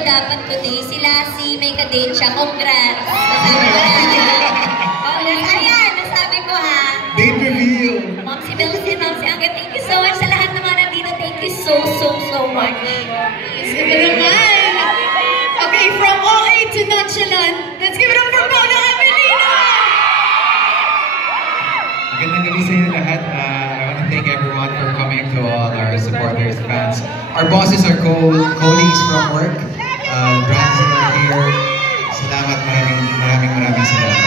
siya dapat today. Si Lassie, may kadate siya. Congrats! Nasabi ko na. Congrats! Ayan, nasabi ko ha. Date reveal! Ma'am si Belsin, Ma'am si Angga, thank you so much sa lahat ng mga nandito. Thank you so much. Sige naman! Okay, from OA to nonchalant, let's give it up for Paolo Amelino! Magandang gabi sa inyo lahat. I want to thank everyone for coming, to all our supporters, fans. Our bosses are colleagues from work. Brands that are here. Salamat, maraming salamat.